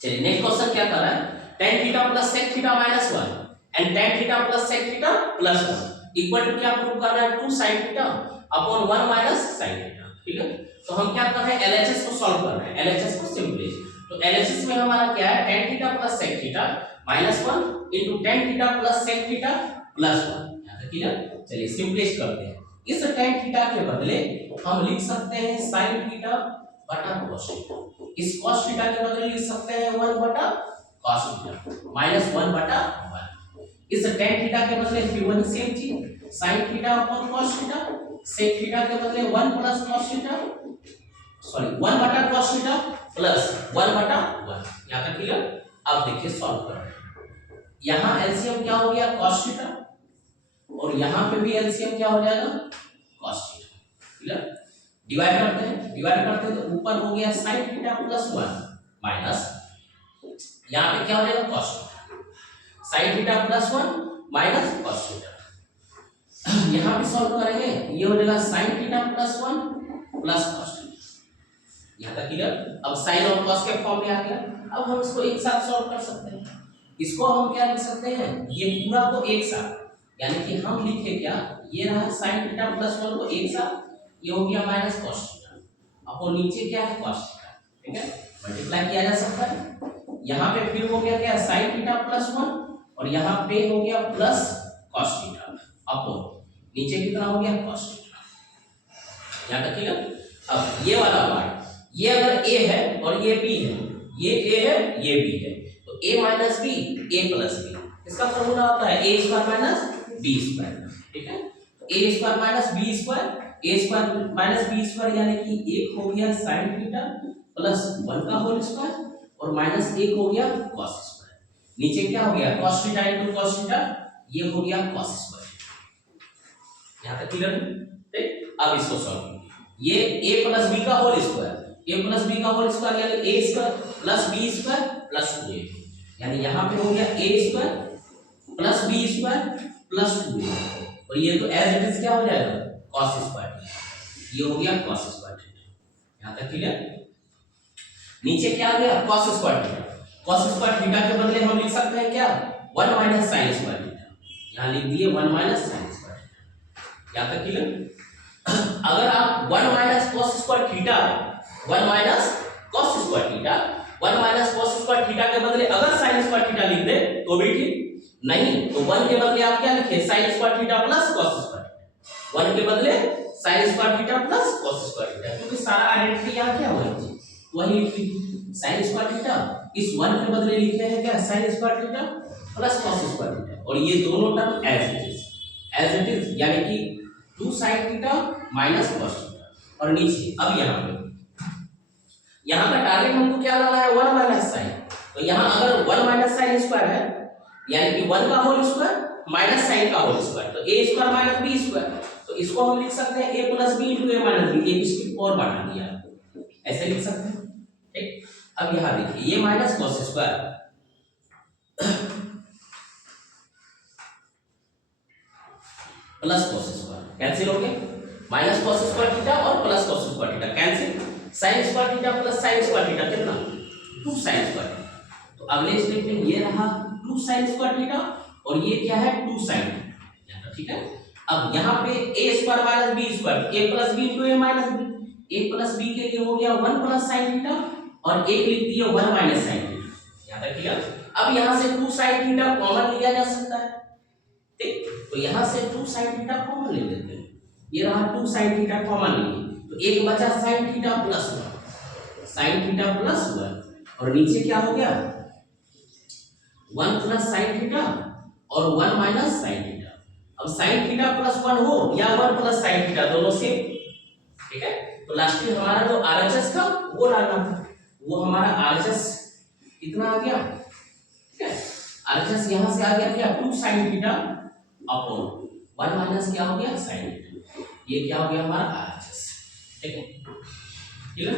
चलिए next question क्या कर रहा है, tan theta plus sec theta minus 1 and tan theta plus sec theta plus 1 equal to क्या प्रूव कर रहा है, 2 sin theta upon 1 minus sin theta. ठीक है, तो हम क्या कर रहे हैं, एलएचएस को सॉल्व कर रहे हैं, एलएचएस को सिंपलिश। तो एलएचएस में हमारा क्या है, tan theta plus sec theta minus 1 into tan theta plus sec theta plus 1। यहां तक क्लियर। चलिए सिंपलिश करते हैं। इस tan थीटा के बदले हम लिख सकते हैं sin थीटा बटा cos थीटा। इस cos थीटा के बदले लिख सकते हैं 1 बटा cos थीटा माइनस 1 बटा 1। इस tan थीटा के बदले फिर वही सेम चीज sin theta upon cos theta, sec theta के बदले 1 प्लस cos थीटा, सॉरी 1 बटा cos थीटा प्लस 1 बटा 1। यहां तक क्लियर। अब देखिए सॉल्व कर रहे हैं। यहां एलसीएम क्या हो गया, cos थीटा, और यहां पे भी एलसीएम क्या हो जाएगा, cos थीटा। क्लियर। डिवाइड करते हैं तो ऊपर हो गया sin थीटा प्लस 1 माइनस, यहां पे क्या हो जाएगा cos theta, sin theta plus 1 minus cos theta. यहां पे सॉल्व करेंगे, ये हो जाएगा sin theta plus 1 plus cos theta. यहां तक क्लियर। अब sin और cos के फॉर्म में आ गया। अब हम इसको एक साथ सॉल्व कर सकते हैं। इसको हम क्या लिख सकते हैं, ये पूरा को एक साथ, यानी कि हम लिखे क्या, ये रहा sin थीटा प्लस 1 को एक साथ, ये हो गया माइनस cos थीटा, अब नीचे क्या है cos थीटा। ठीक है, मल्टीप्लाई किया जा सकता है। यहाँ पे फिर हो गया क्या, sin थीटा प्लस 1 और यहाँ पे हो गया प्लस cos थीटा अपॉन नीचे कितना हो गया cos थीटा। यहाँ तक क्लियर। अब ये वाला पार्ट, ये अगर a है और ये b है, ये a है ये b है, तो a minus b a plus b, इसका फॉर्मूला होता है a square minus b square. ठीक है, a square minus b square, a square minus b square यानी कि एक हो गया sin थीटा प्लस 1 का होल स्क्वायर और माइनस एक हो गया cos स्क्वायर। नीचे क्या हो गया cos theta into cos theta, ये हो गया cos स्क्वायर। यहां तक क्लियर है। ठीक, अब इसको सॉल्व कीजिए। ये a प्लस b का whole square, a plus b का होल स्क्वायर यानी a square plus b square plus 2a, यानी यहां पे हो गया a square plus b square plus 2a, और ये तो एज इट इज क्या हो जाएगा cos स्क्वायर, ये हो गया cos स्क्वायर थीटा। यहां तक क्लियर। नीचे क्या आ गया cos square theta, cos square theta के बदले हम लिख सकते हैं क्या 1 माइनस sin स्क्वायर थीटा, यहां लिख दिए 1 माइनस sin स्क्वायर थीटा। यहां तक क्लियर। अगर आप 1 minus cos square theta, 1 minus cos square theta, 1 minus cos square theta के बदले अगर sin स्क्वायर थीटा लिख दे तो भी ठीक, नहीं तो 1 के बदले आप क्या लिखे sin square theta plus cos square theta, 1 के बदले sin square theta plus cos square theta, क्योंकि सारा आइडेंटिटी यहां क्या वही वही लिख लीजिए sin स्क्वायर थीटा, इस 1 के बदले लिखे हैं क्या sin square theta plus cos square theta, और ये दोनों टर्म एज इट इज यानी कि 2 sin theta minus cos theta, और नीचे अब यहाँ का टारगेट हमको क्या लाना है 1 माइनस sin, तो यहाँ अगर 1 माइनस sin स्क्वायर है यानी कि 1 का होल स्क्वायर माइनस sin का होल स्क्वायर, तो a square minus b square, तो इसको हम लिख सकते हैं a plus b into a minus b, एक इसकी और बढ़ा दिया ऐसे लिख सकते हैं। ठीक, अब यहाँ देखिए ये minus cos square plus cos square cancel हो गया, माइनस cos स्क्वायर थीटा और plus cos square theta cancel, sin square theta plus sin square theta कितना 2 sin स्क्वायर, तो अगले स्टेप में ये रहा 2 sin स्क्वायर थीटा और ये क्या है 2 sin थीटा। ठीक है, अब यहाँ पे a square minus b square, a plus b into a minus b, a plus b के लिए हो गया 1 प्लस sin थीटा और एक लिख दिया 1 माइनस sin थीटा। यहाँ तक क्लियर। अब यहाँ से 2 sin थीटा कॉमन लिया जा सकता है। ठीक, तो यहाँ से 2 sin थीटा कॉमन ले लेते हैं, ये रहा 2 sin थीटा कॉमन लिए, तो एक बचा sin theta plus 1, sin theta plus 1, और नीचे क्या हो गया 1 प्लस sin थीटा और 1 माइनस sin थीटा। अब sin थीटा प्लस 1 हो या 1 प्लस sin थीटा दोनों सेम। ठीक है, तो लास्ट में हमारा जो आरएचएस था वो डालना था, वो हमारा आरएचएस कितना आ गया, ठीक है आरएचएस यहां से आ गया क्या 2 sin थीटा अपॉन 1 माइनस क्या हो गया sin थीटा, ये क्या हो गया हमारा आरएचएस। ठीक है, क्लियर।